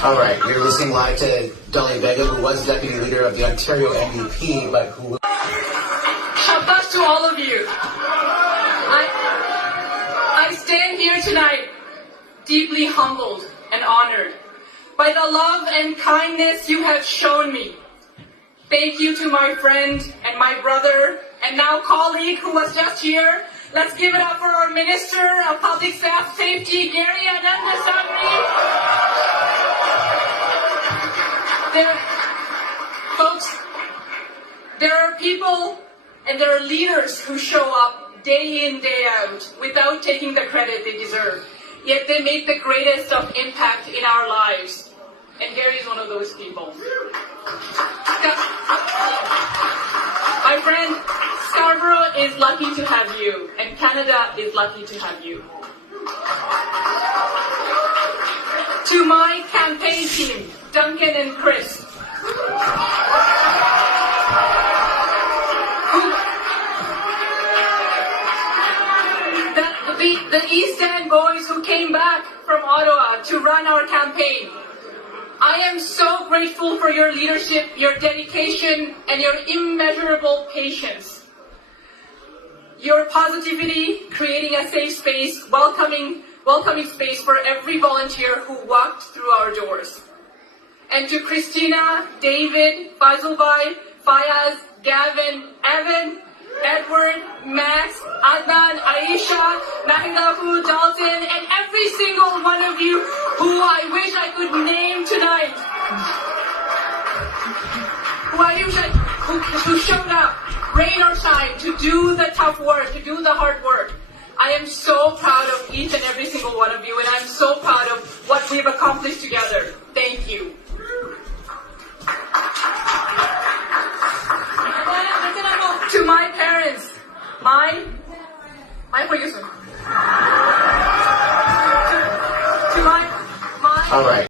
All right, you're listening live to Dolly Vega, who was deputy leader of the Ontario NDP, but who... Shabash to all of you. I stand here tonight deeply humbled and honored by the love and kindness you have shown me. Thank you to my friend and my brother and now colleague who was just here. Let's give it up for our Minister of Public Safety, Gary Anandasamy. Folks, there are people and there are leaders who show up day in, day out without taking the credit they deserve. Yet they make the greatest of impact in our lives. And Gary is one of those people. My friend, Scarborough is lucky to have you, and Canada is lucky to have you. To my campaign team, Duncan and Chris, the East End boys who came back from Ottawa to run our campaign, I am so grateful for your leadership, your dedication, and your immeasurable patience. Your positivity, creating a safe space, welcoming space for every volunteer who walked through our doors. And to Christina, David, Fazulbhai, Fayaz, Gavin, Evan, Edward, Max, Adnan, Aisha, Mahingapu, Dalton, and every single one of you who I wish I could name tonight, who showed up, rain or shine, to do the tough work, to do the hard work. I am so proud of each and every single one of you, and I'm so proud of what we've accomplished together. Thank you. To my parents, my producer. To my All right.